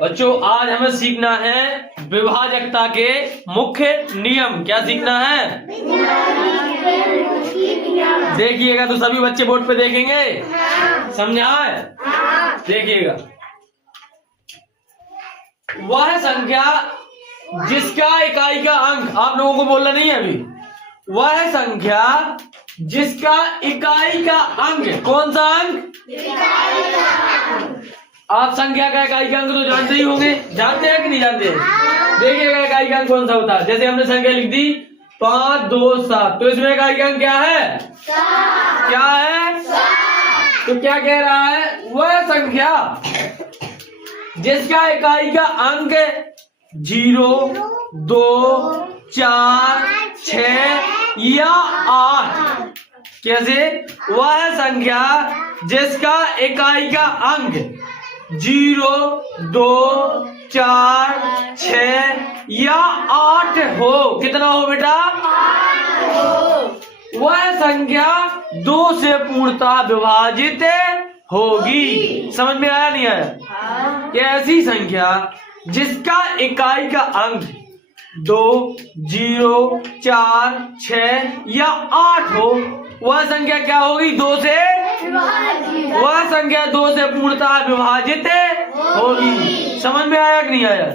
बच्चों आज हमें सीखना है विभाजकता के मुख्य नियम। क्या सीखना है? देखिएगा तो सभी बच्चे बोर्ड पे देखेंगे। समझा है? देखिएगा, वह संख्या जिसका इकाई का अंक, आप लोगों को बोलना नहीं है अभी, वह संख्या जिसका इकाई का अंक, कौन सा अंक? आप संख्या का इकाई का अंक तो जानते ही होंगे, जानते हैं कि नहीं जानते हैं? देखिएगा इकाई का अंक कौन सा होता है। जैसे हमने संख्या लिख दी 5 2 7, तो इसमें इकाई का अंक क्या है? क्या है? तो क्या कह रहा है? वह संख्या जिसका इकाई का अंक 0 2 4 6 या 8। कैसे? वह संख्या जिसका इकाई का अंक 0 2 4 6 या 8 हो। कितना हो बेटा? वह संख्या 2 से पूर्णतः विभाजित होगी। समझ में आया नहीं आया? ये ऐसी संख्या जिसका इकाई का अंक 2 0 4 6 या 8 हो, वह संख्या क्या होगी? 2 से वह संख्या 2 से पूर्णतः विभाजित होगी। समझ में आया कि नहीं आया?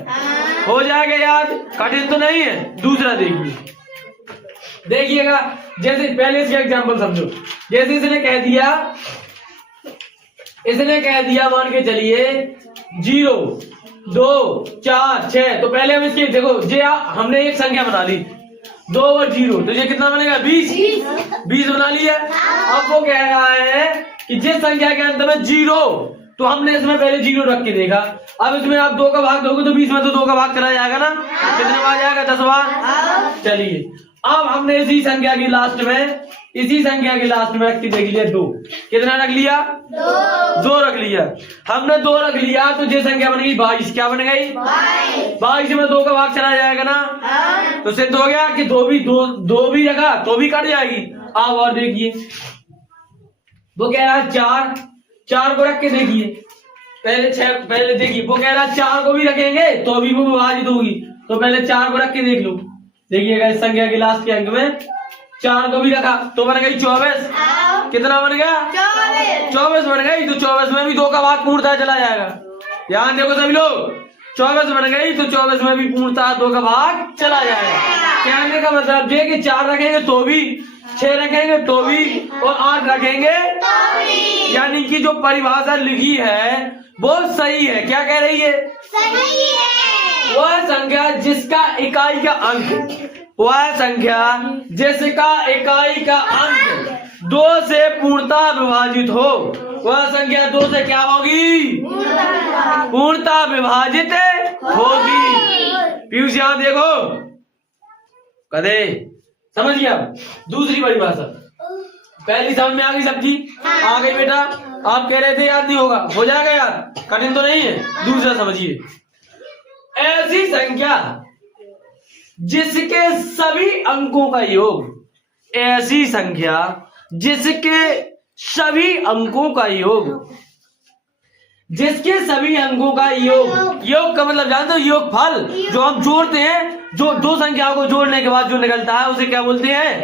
हो जाएगा याद, कठिन तो नहीं है। दूसरा देखिएगा, जैसे पहले इसका एग्जाम्पल समझो। जैसे इसने कह दिया मान के चलिए 0 2 4 6, तो पहले हम इसकी देखो, जे हमने एक संख्या बना ली 2 और 0, तो ये कितना बनेगा? 20 बना लिया। अब वो कह रहा है कि जिस संख्या के अंत में 0, तो हमने इसमें पहले 0 रख के देखा। अब इसमें आप 2 का भाग दोगे तो 20 में तो 2 का भाग चला जाएगा ना। कितने बार जाएगा? 10 बार। चलिए, अब हमने इसी संख्या की लास्ट में रख के देख लिया 2। कितना रख लिया? 2 रख लिया। हमने 2 रख लिया तो ये संख्या बन गई 22। क्या बन गई? 22 में 2 का भाग चला जाएगा ना। तो सिद्ध हो गया कि 2 भी रखा तो भी कट जाएगी। अब और देखिए, वो कह रहा है 4 को रख के देखिए। पहले देखिए, वो कह रहा है 4 को भी रखेंगे तो भी वो विभाजित होगी। तो पहले 4 को रख के देख लो। देखिएगा इस संख्या के लास्ट के अंक में 4 को भी रखा तो बन गई 24। कितना बन गया? 24 बन गई। तो 24 में भी 2 का भाग पूर्णतः चला जाएगा। ध्यान देखो सभी लोग, 24 बन गई तो 24 में भी पूर्णतः 2 का भाग चला जाएगा। कहने का मतलब ये कि 4 रखेंगे तो भी, 6 रखेंगे तो भी, और 8 रखेंगे यानी कि जो परिभाषा लिखी है वो सही है। क्या कह रही है? सही है। वह संख्या जिसका इकाई का अंक 2 से पूर्णतः विभाजित हो, वह संख्या 2 से क्या होगी? पूर्णतः विभाजित होगी। पीयूष यहां देखो, कदे समझ गया? दूसरी परिभाषा, पहली समझ में आ गई सबकी? आ गई बेटा? आप कह रहे थे याद नहीं होगा, हो जाएगा याद, कठिन तो नहीं है। दूसरा समझिए, ऐसी संख्या जिसके सभी अंकों का योग, ऐसी संख्या जिसके सभी अंकों का योग, जिसके सभी अंकों का योग का मतलब जानते हो? योग फल जो हम जोड़ते हैं, जो 2 संख्याओं को जोड़ने के बाद जो निकलता है उसे क्या बोलते हैं?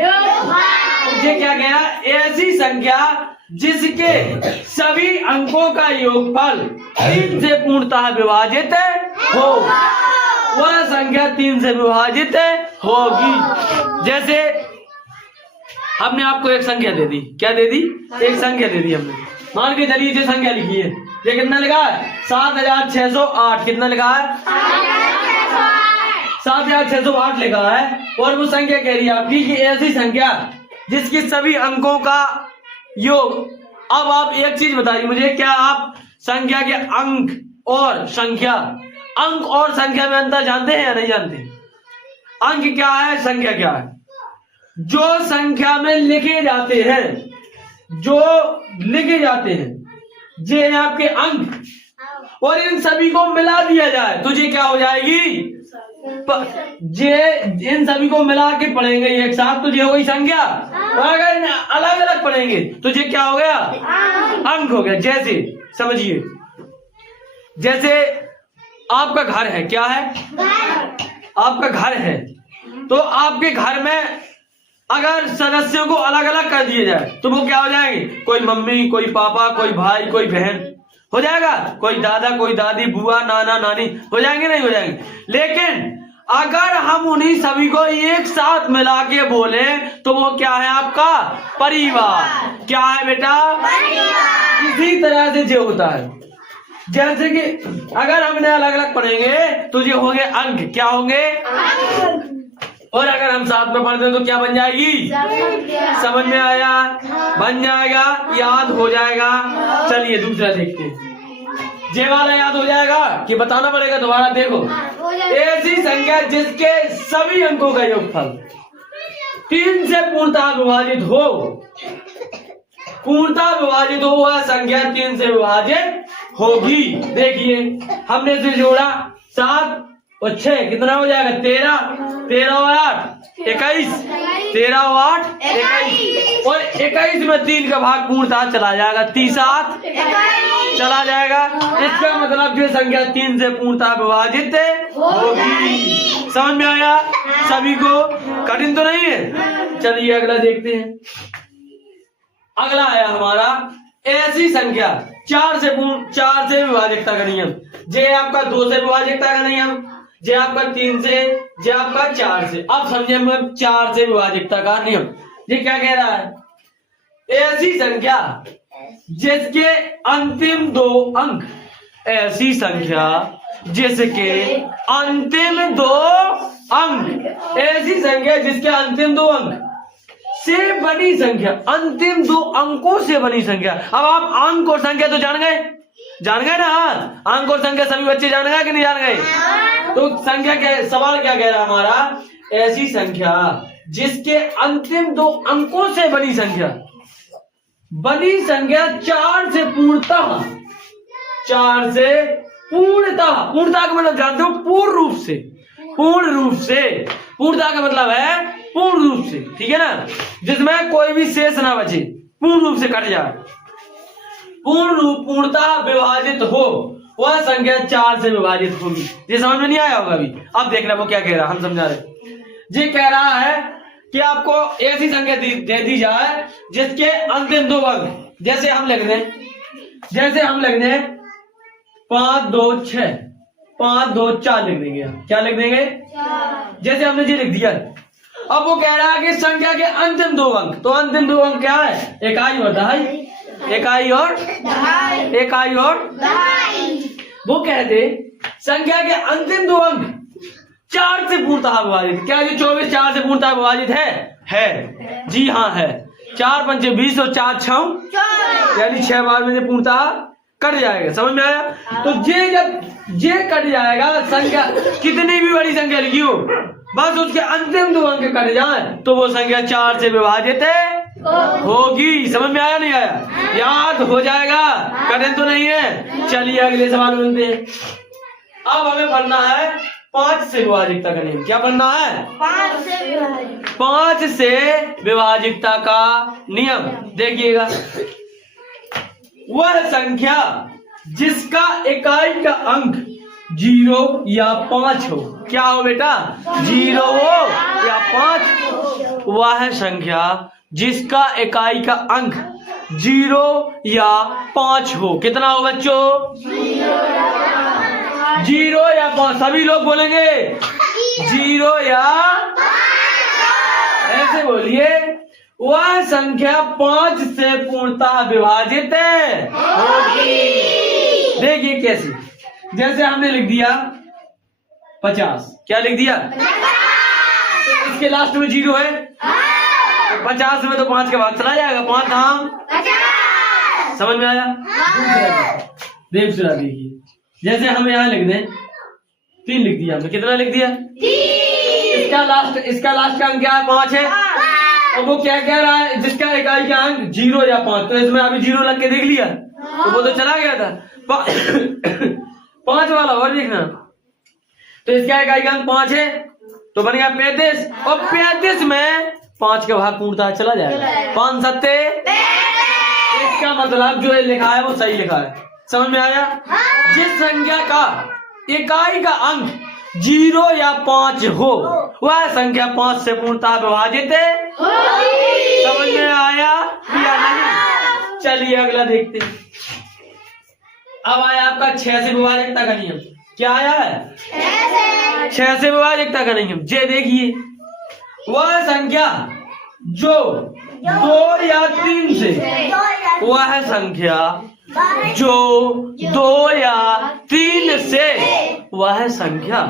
ये क्या कह रहा है? ऐसी संख्या जिसके सभी अंकों का योगफल 3 से पूर्णतः विभाजित हो, वह संख्या 3 से विभाजित होगी। जैसे हमने आपको एक संख्या दे दी। क्या दे दी? एक संख्या दे दी हमने। मान के चलिए जो संख्या लिखी है, ये कितना लिखा है? 7608। कितना लिखा है? 7608 लिखा है। और वो संख्या कह रही है आपकी कि ऐसी संख्या जिसकी सभी अंकों का योग। अब आप एक चीज बताइए मुझे, क्या आप संख्या के अंक और संख्या में अंतर जानते हैं या नहीं जानते? अंक क्या है, संख्या क्या है? जो संख्या में लिखे जाते हैं, ये हैं आपके अंक, और इन सभी को मिला दिया जाए तो ये क्या हो जाएगी? इन सभी को मिला के पढ़ेंगे एक साथ तो ये हो गई संख्या, और अगर अलग अलग पढ़ेंगे तो ये क्या हो गया? अंक हो गया। जैसे समझिए, जैसे आपका घर है, क्या है? आपका घर है। तो आपके घर में अगर सदस्यों को अलग अलग कर दिए जाए तो वो क्या हो जाएंगे? कोई मम्मी, कोई पापा, कोई भाई, कोई बहन, हो जाएगा। कोई दादा, कोई दादी, बुआ, नाना, नानी, हो जाएंगे, नहीं हो जाएंगे। लेकिन अगर हम उन्हीं सभी को एक साथ मिला के बोले तो वो क्या है? आपका परिवार। क्या है बेटा? परिवार। इसी तरह से जो होता है, जैसे कि अगर हमने अलग अलग पढ़ेंगे तो ये होंगे अंक। क्या होंगे? और अगर हम साथ में पढ़ते हैं तो क्या बन जाएगी? समझ में आया? बन जाएगा, याद हो जाएगा। चलिए दूसरा देखते हैं। जे वाला याद हो जाएगा कि बताना पड़ेगा दोबारा? देखो, ऐसी संख्या जिसके सभी अंकों का योगफल 3 से पूर्णतः विभाजित हो। पूर्णतः विभाजित हो वह संख्या 3 से विभाजित होगी। देखिए हमने इसे जोड़ा 7 और 6 कितना हो जाएगा? 13। 13 और 8 21। 13 और 8 21 और 21 में 3 का भाग पूर्णतः चला जाएगा। 37 चला जाएगा। इसका मतलब ये संख्या 3 से पूर्णतः विभाजित होगी। समझ में आया सभी को? कठिन तो नहीं है। चलिए अगला देखते हैं। अगला है हमारा ऐसी संख्या 4 से विभाजकता का नियम। जे आपका 2 से विभाजकता का नियम, जे आपका 3 से, जे आपका 4 से। अब समझे हम 4 से विभाजकता का नियम। ये क्या कह रहा है? ऐसी संख्या जिसके अंतिम 2 अंक, ऐसी संख्या जिसके अंतिम 2 अंक, ऐसी संख्या जिसके अंतिम 2 अंक से बनी संख्या, अंतिम 2 अंकों से बनी संख्या। अब आप अंक और संख्या तो जान गए ना? अंक और संख्या सभी बच्चे जान गए कि नहीं जान गए? तो संख्या क्या, सवाल क्या कह रहा है हमारा? ऐसी संख्या जिसके अंतिम 2 अंकों से बनी संख्या। बनी संख्या 4 से पूर्णतः, 4 से पूर्णतः, पूर्णतः का मतलब जानते हो? पूर्ण रूप से। पूर्ण रूप से, पूर्णतः का मतलब है पूर्ण रूप से, ठीक है ना? जिसमें कोई भी शेष ना बचे, पूर्ण रूप से कट जाए, पूर्णतः विभाजित हो वह संख्या 4 से विभाजित होगी। ये समझ में नहीं आया होगा अभी? अब देखना वो क्या कह रहा है, हम समझा रहे। ये कह रहा है कि आपको ऐसी संख्या दे दी जाए जिसके अंतिम 2 अंक, जैसे हम लिख दें 5 2 6, 5 2 4 लिख देंगे। क्या लिख देंगे? जैसे हमने ये लिख दिया। अब वो कह रहा है कि संख्या के अंतिम 2 अंक, तो अंतिम 2 अंक क्या है? इकाई और दहाई। इकाई और दहाई। वो कहते संख्या के अंतिम 2 अंक 4 से पूर्णतः विभाजित। क्या ये 24 4 से पूर्णतः विभाजित है? जी हाँ है। 4 पंचे 20 और 4 6 यानी 6 बार में से पूर्णतः कट जाएगा। समझ में आया? तो जब ये कट जाएगा, संख्या कितनी भी बड़ी संख्या लिखी हो, बस उसके अंतिम 2 अंक कट जाए तो वो संख्या 4 से विभाजित होगी। समझ में आया नहीं आया? याद हो जाएगा, कठिन तो नहीं है। चलिए अगले सवाल मिलते हैं। अब हमें पढ़ना है 5 से विभाजकता का नियम। क्या पढ़ना है? 5 से विभाजकता का नियम। देखिएगा, वह संख्या जिसका इकाई का अंक 0 या 5 हो। क्या हो बेटा? 0 हो या 5। वह संख्या जिसका इकाई का अंक 0 या 5 हो। कितना हो बच्चों? 0 या 5। सभी लोग बोलेंगे 0 या 5। ऐसे बोलिए। वह संख्या 5 से पूर्णतः विभाजित होगी। देखिए कैसे, जैसे हमने लिख दिया 50। क्या लिख दिया? इसके लास्ट में 0 है, तो 50 में तो 5 का भाग चला जाएगा। 5 धाम 50। समझ में आया? दूसरा देखिए, जैसे हम यहाँ लिख दें 3 लिख दिया हमने। कितना लिख दिया? 3। इसका लास्ट का अंक क्या है? 5 है। और वो क्या कह रहा है? जिसका इकाई का अंक 0 या 5। तो इसमें अभी 0 लग के देख लिया तो वो तो चला गया था। 5 वाला और लिखना। तो इसका इकाई का अंक 5 है तो बन गया 35। और 35 में 5 का भाग पूर्णतः चला जाएगा। 5 सत्ते। इसका मतलब जो ये लिखा है वो सही लिखा है। समझ में आया? जिस संख्या का इकाई का अंक 0 या 5 हो वह संख्या 5 से पूर्णतः विभाजित है। समझ में आया या नहीं? चलिए अगला देखते हैं। अब आया आपका 6 से विभाजकता का नियम। क्या आया है? 6 से विभाजकता का नियम। जे देखिए, वह संख्या जो 2 या 3 से, वह संख्या जो 2 या 3 से, वह संख्या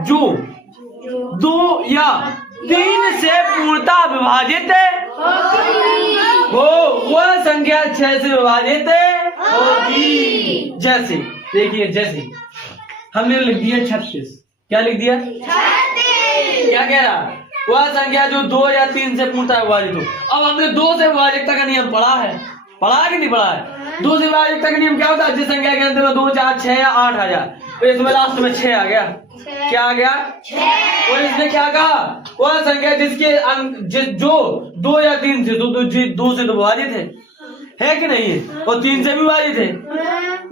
जो 2 या 3 से पूर्णतः विभाजित हो वह संख्या 6 से विभाजित होगी। जैसे देखिए, जैसे हमने लिख दिया 36। क्या लिख दिया? 36। क्या कह रहा? वह संख्या जो 2 या 3 से पूर्णतः विभाजित हो। अब हमने 2 से विभाजकता का नियम पढ़ा है, पढ़ा कि नहीं पढ़ा है? 2 से विभाजकता का नियम क्या होता है? जिस संख्या के अंत में 2, 4, 6 या 8 आ जाए, तो इसमें लास्ट में 6 आ गया। क्या आ गया? 6। और इसने क्या कहा? वह संख्या जिसके अंक जो 2 या 3 से, 2 से तो विभाजित है कि नहीं है? और 3 से भी विभाजित है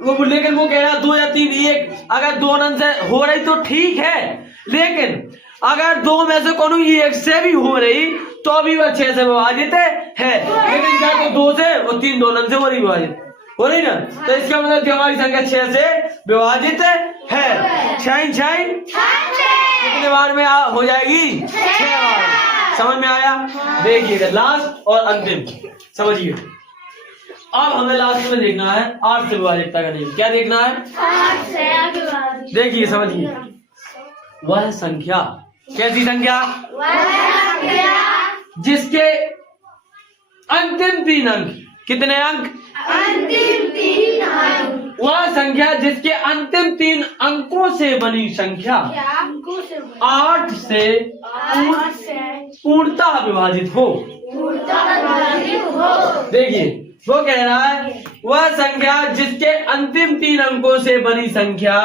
वो, लेकिन वो कह रहा 2 या 3 एक, अगर 2 नन से हो रही तो ठीक है, लेकिन अगर 2 में से कोई एक से भी हो रही तो भी वह 6 से विभाजित है। लेकिन क्या तो 2 से और 3 2 नन से हो रही विभाजित हो रही ना, तो इसका मतलब कि हमारी संख्या 6 से विभाजित है। 6 कितने बार में हो जाएगी? 6 बार। समझ में आया? देखिएगा लास्ट और अंतिम समझिए। अब हमें लास्ट में देखना है 8 से विभाजकता का नियम। क्या देखना है? 8 से। देखिए समझिए, वह संख्या, कैसी संख्या? जिसके अंतिम 3 अंक, कितने अंक? अंतिम 3 अंक। वह संख्या जिसके अंतिम 3 अंकों से बनी संख्या 8 से पूर्णतः विभाजित हो। देखिए वो कह रहा है वह संख्या जिसके अंतिम 3 अंकों से बनी संख्या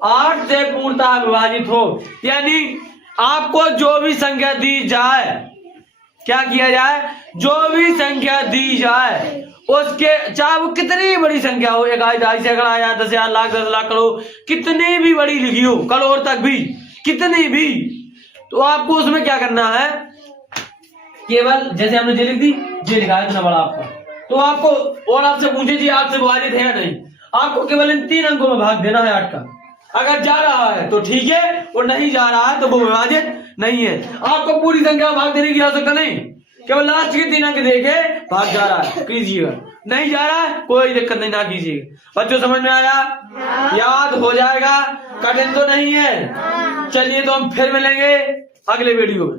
8 से पूर्णतः विभाजित हो। यानी आपको जो भी संख्या दी जाए, क्या किया जाए? जो भी संख्या दी जाए उसके, चाहे वो कितनी बड़ी संख्या हो, 1 2 सैकड़ा आया, 10,000 लाख 10 लाख करोड़, कितनी भी बड़ी लिखी हो, करोड़ तक भी, कितनी भी, तो आपको उसमें क्या करना है? केवल जैसे हमने जे लिख दी, जे लिखा है इतना बड़ा आपका, तो आपको और आपसे पूछे जी आपसे विभाजित है या नहीं, आपको केवल इन 3 अंकों में भाग देना है 8 का। अगर जा रहा है तो ठीक है, और नहीं जा रहा है तो वो विभाजित नहीं है। आपको पूरी संख्या में भाग देने की आवश्यकता नहीं, केवल लास्ट के 3 अंक देके भाग जा रहा है कीजिएगा, नहीं जा रहा है कोई दिक्कत नहीं, ना कीजिएगा। बच्चों समझ में आया? याद हो जाएगा, कठिन तो नहीं है। चलिए तो हम फिर मिलेंगे अगले वीडियो में।